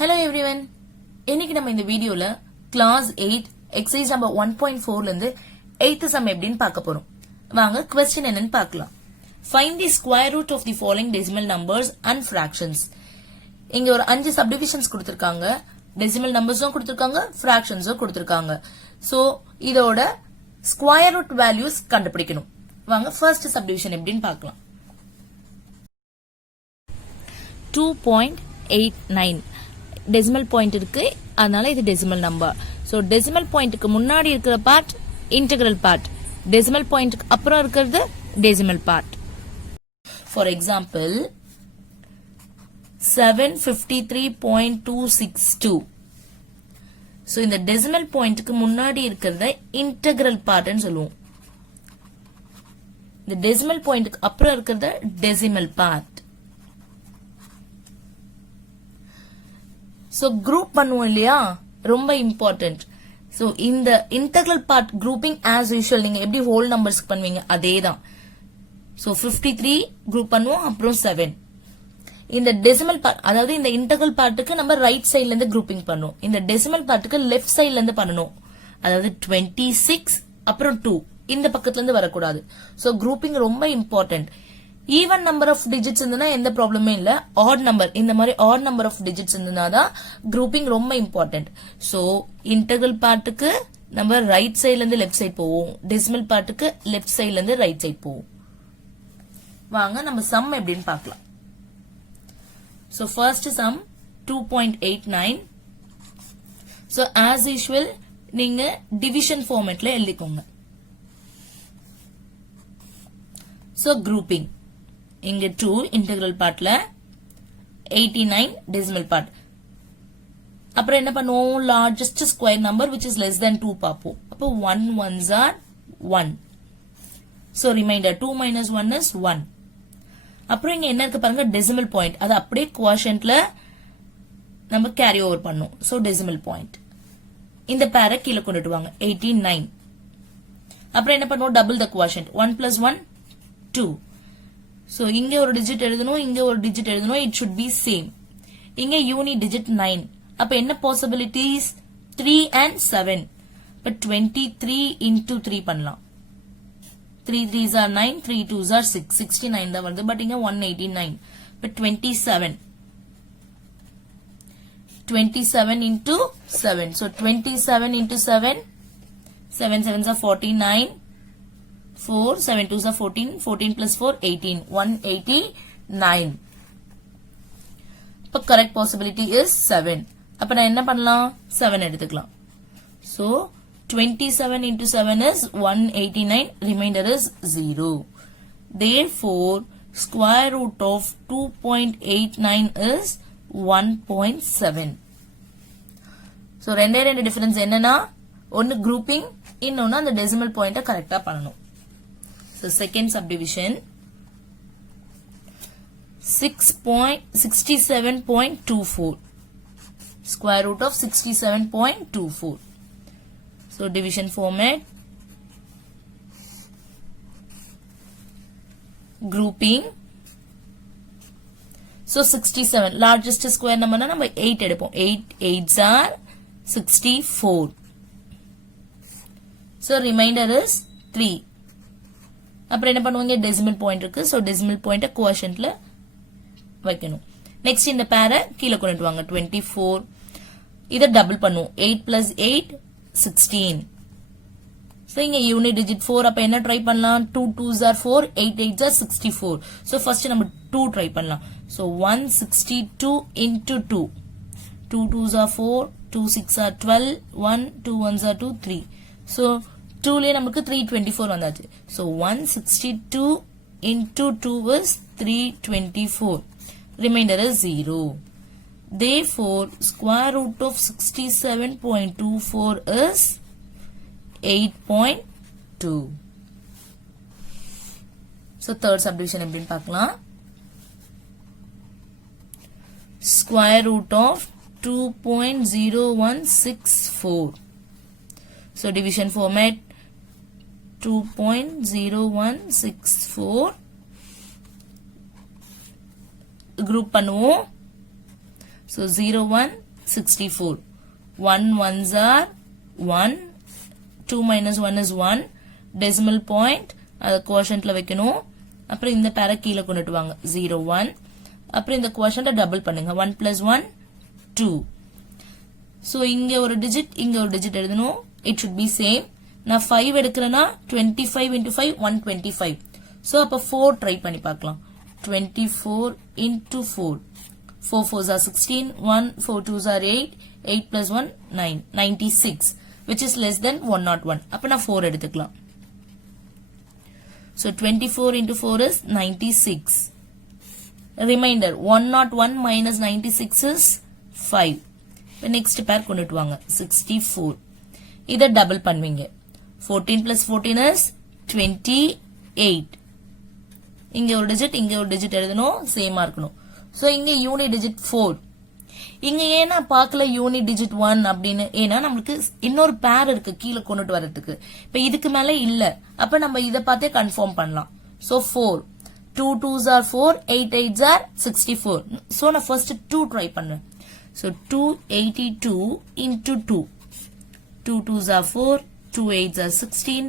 Hello everyone. இன்னைக்கு நம்ம இந்த வீடியோல class 8 exercise number 1.4 ல இருந்து 8th sum எப்படின்னு பார்க்க போறோம். வாங்க question என்னன்னு பார்க்கலாம். Find the square root of the following decimal numbers and fractions. இங்க ஒரு 5 subdivisions கொடுத்திருக்காங்க. decimal numbersம் கொடுத்திருக்காங்க, fractionsம் கொடுத்திருக்காங்க. So இதோட square root values கண்டுபிடிக்கணும். வாங்க first subdivision எப்படின்னு பார்க்கலாம். 2.89 decimal point இருக்கு, அதனால இது decimal number. So decimal pointக்கு முன்னாடி இருக்கிற part integral part, decimal pointக்கு அப்புறம் இருக்கிறது decimal part. For example 753.262. So இந்த decimal pointக்கு முன்னாடி இருக்கிறத integral part ன்னு சொல்லுவோம். இந்த decimal pointக்கு அப்புறம் இருக்கிறத decimal part. So group பண்ணுவோம் இல்லையா, ரொம்ப important. So இந்த integral part grouping as usual நீங்க எப்படி whole numbers பண்ணுவீங்க அதேதான். So 53 group பண்ணுவோம், அப்புறம் 7. இந்த decimal part, அதாவது இந்த integral partக்கு நம்ம right sideல இருந்து grouping பண்ணுவோம். இந்த decimal partக்கு left sideல இருந்து பண்ணணும். அதாவது 26 அப்புறம் 2 இந்த பக்கத்துல இருந்து வரக்கூடாது. So grouping ரொம்ப important. Even number of digits இருந்தனா எந்த ப்ராப்ளமே இல்ல. odd number, இந்த மாதிரி odd number of digits இருந்தனாதான் grouping ரொம்ப important. So integral partக்கு நம்ம right sideல இருந்து left side போவோம், decimal partக்கு left sideல இருந்து right side போவோம். வாங்க நம்ம sum எப்படின்னு பார்க்கலாம். So first sum 2.89. So as usual நீங்க division formatல எழுதிக்கோங்க. So grouping இங்க 2 integral partல 89 decimal part. அப்புறம் என்ன பண்ணுவோம், largest square number which is less than 2 பார்ப்போம். அப்போ 1 ones are 1. So remainder 2 minus 1 is 1. அப்புறம் இங்க என்ன இருக்கு பாருங்க, decimal point. அது அப்படியே quotientல நம்ம carry over பண்ணும். So decimal point. இந்த பேரை கீழே கொண்டுட்டு வாங்க, 89. அப்புறம் என்ன பண்ணுவோம், double the quotient. 1 plus 1 2. So இங்க ஒரு digit எழுதணும், இங்க ஒரு digit எழுதணும், it should be same. இங்க uni digit 9. அப்ப என்ன possibilities, 3 and 7. இப்ப 23 into 3 பண்ணலாம். 3 3s are 9, 3 2s are 6, 69 தான் வருது, but இங்க 189. இப்ப 27. 27 into 7. So 27 into 7, 7 7s are 49. 4, 7 2s are 14, 14 plus 4, 18, 189. இப்போ correct possibility is 7. அப்ப நான் என்ன பண்ணலாம், 7 எடுத்துக்கலாம். So 27 into 7 is 189, remainder is 0. Therefore, square root of 2.89 is 1.7. So ரெண்டு difference என்னன்னா, ஒன்னு grouping, இன்னொன்னு அந்த decimal point கரெக்டா பண்ணணும். So second subdivision 67.24, square root of 67.24. So division format, grouping. So 67 largest square number na நம்ம 8 எடுப்போம், 8 8s are 64. So remainder is 3. அப்புறம் என்ன பண்ணுவாங்க, decimal point இருக்கு. So decimal point quotientல வைக்கணும். Next இந்த பேரை கீழே கொண்டுட்டு வாங்க, 24. இதை டபுள் பண்ணுவோம், 8 plus 8 16. So இங்க unit digit 4. அப்ப என்ன ட்ரை பண்ணலாம், 2 2s are 4, 8 8s are 64. So first நம்ம 2 ட்ரை பண்ணலாம். So 162 into 2. 2 2s are 4, 2 6 are 12, 1 2 1s are 2 3. So 2 லே நமக்கு 324 வந்தாச்சு. So 162 into 2 is 324. Remainder is 0. Therefore, square root of 67.24 is 8.2. So third subdivision எப்படின்னு பார்க்கலாம். Square root of 2.0164. So division format 2.0164 group பண்ணுவோம். So 01 64. 1 ones are 1. 2 minus 1 is 1. Decimal point. அது quotientல வைக்கணும். அப்புறம் இந்த பேர கீழே கொண்டுட்டு வாங்க 0 1. அப்புறம் இந்த quotient டபுள் பண்ணுங்க 1 plus 1 2. So இங்க ஒரு digit இங்க ஒரு digit எழுதணும். It should be same. நான் 5 எடுக்கிறேன்னா 25 into 5 125. So அப்ப 4 ட்ரை பண்ணி பார்க்கலாம். 24 into 4. 4 4s are 16. 1 4 2s are 8. 8 plus 1 9. 96 which is less than 101. அப்ப நான் 4 எடுத்துக்கலாம். So 24 into 4 is 96. Remainder 101 minus 96 is 5. The next pair கொண்டுட்டு வாங்க 64. இத டபுள் பண்ணுவீங்க 14 plus 14 is 28. இங்க ஒரு digit இங்க ஒரு digit எழுதணும் சேமா இருக்கணும். So இங்க யூனிட் digit 4. இங்க ஏன்னா பார்க்கல யூனிட் digit 1 அப்படின்னு ஏன்னா நமக்கு இன்னொரு பேர் இருக்கு கீழே கொண்டுட்டு வரதுக்கு. இப்ப இதுக்கு மேல இல்ல. அப்ப நம்ம இத பார்த்தே கன்ஃபார்ம் பண்ணலாம். So 4. 2 2s are 4. 8 8s are 64. So நான் first 2 ட்ரை பண்றேன். So 282 into 2. 2 2s are 4. 2 8s are 16.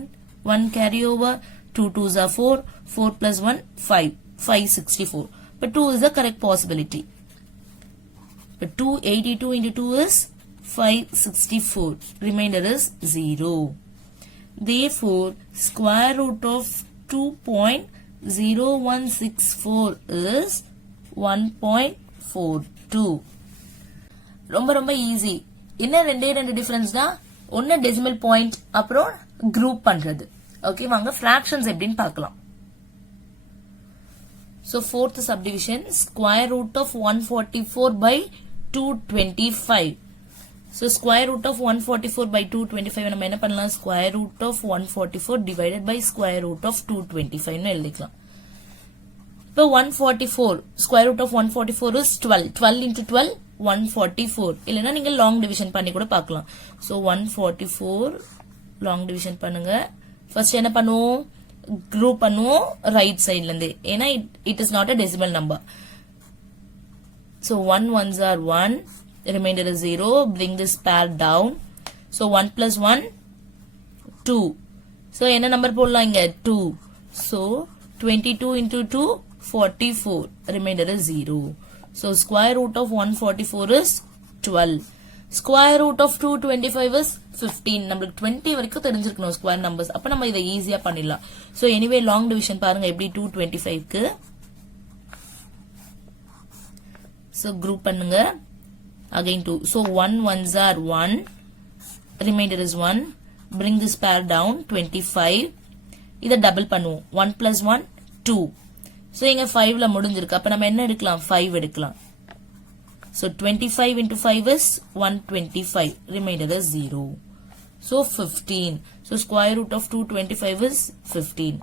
1 carry over. 2 2s are 4. 4 plus 1 5. 564. But 2 is the correct possibility. But 282 into 2 is 564. Remainder is 0. Therefore, square root of 2.0164 is 1.42. ரொம்ப easy. என்ன ரெண்டு difference தான் ஒன்னு decimal point அப்புறம் group பண்றது. Okay வாங்க fractions எப்படின்னு பார்க்கலாம். So fourth subdivision square root of 144 by 225. So square root of 144 by 225 நம்ம என்ன பண்ணலாம் square root of 144 divided by square root of 225 னு எழுதிக்கலாம். இப்போ 144 square root of 144 is 12. 12 into 12 144. இல்லனா நீங்க long division பண்ணி கூட பார்க்கலாம். So 144 long division பண்ணுங்க. First என்ன பண்ணுவோம் group பண்ணுவோம் right sideல இருந்து. ஏனா it is not a decimal number. So 1 ones are 1. Remainder is 0. Bring this pair down. So 1 plus 1 2. So என்ன number போடலாம் இங்க 2. So 22 into 2 44. Remainder is 0. So square root of 144 is 12. Square root of 225 is 15. நம்மளுக்கு 20 வரைக்கும் தெரிஞ்சிருக்கணும் square numbers. அப்ப நம்ம இதை ஈஸியா பண்ணிடலாம். So anyway long division பாருங்க எப்படி 225 க்கு. So group பண்ணுங்க. Again 2. So 1 ones are 1. Remainder is 1. Bring this pair down 25. இதை டபுள் பண்ணுவோம் 1 plus 1 2. So இங்க 5ல முடிஞ்சிருக்கு. அப்ப நம்ம என்ன எடுக்கலாம் 5 எடுக்கலாம். So 25 into 5 is 125. Remainder is 0. So 15. So square root of 225 is 15.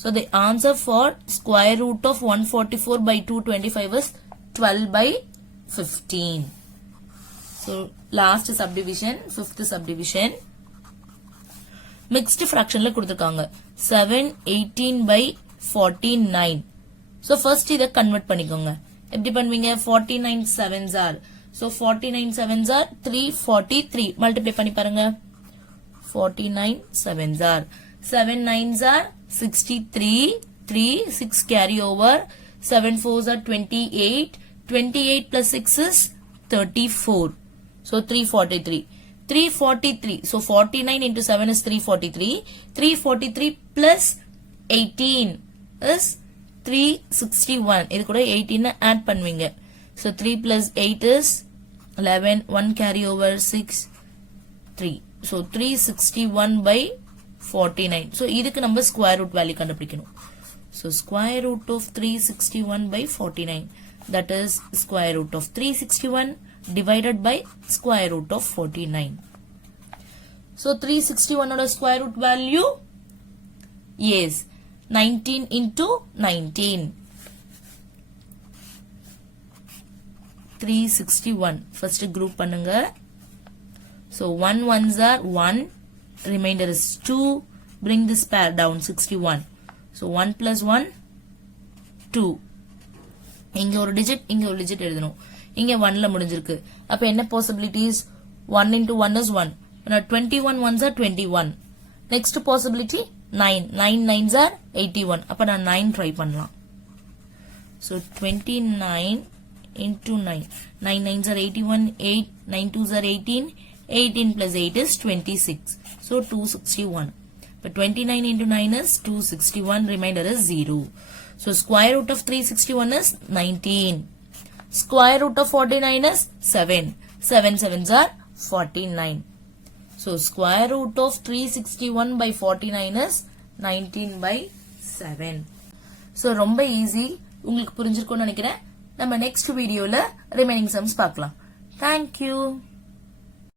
So the answer for square root of 144 by 225 is 12 by 15. So last subdivision, fifth subdivision. Mixed fractionல கொடுத்திருக்காங்க 7 18 by 49. So first இத convert பண்ணிக்கோங்க. எப்படி பண்ணுவீங்க 49 sevens are. So 49 sevens are 343. Multiply பண்ணி பாருங்க 49 sevens are. 7 9s are 63. 3 6 carry over. 7 4s are 28. 28 plus 6 is 34. So 343. 343. So 49 into 7 is 343. 343 plus 18 is 361. இது கூட 18 add பண்ணுவீங்க. So 3 plus 8 is 11. 1 carry over 6 3. So 361 by 49. So இதுக்கு நம்ம square root value கண்டுபிடிக்கணும். So square root of 361 by 49. That is square root of 361 divided by square root of 49. So 361 oda square root value yes 19 into 19. 361 first group பண்ணுங்க. So 1 ones are 1. Remainder is 2. Bring this pair down 61. So 1 plus 1 2. இங்க ஒரு digit எழுதணும். இங்க 1ல முடிஞ்சிருக்கு. அப்ப என்ன possibilities? 1 into 1 is 1. 21 ones are 21. Next possibility 9. 9 nines are 81. அப்ப நான் 9 try பண்ணலாம். So 29 into 9. 9 nines are 81. 8. 9 twos are 18. 18 plus 8 is 26. So 261. But 29 into 9 is 261. Remainder is 0. So square root of 361 is 19. Square root of 49 is 7. 7 sevens are 49. So square root of 361 by 49 is 19 by 7. So ரொம்ப easy. உங்களுக்கு புரிஞ்சிருக்கும்னு நினைக்கிறேன். நம்ம next videoல remaining sums பார்க்கலாம். Thank you.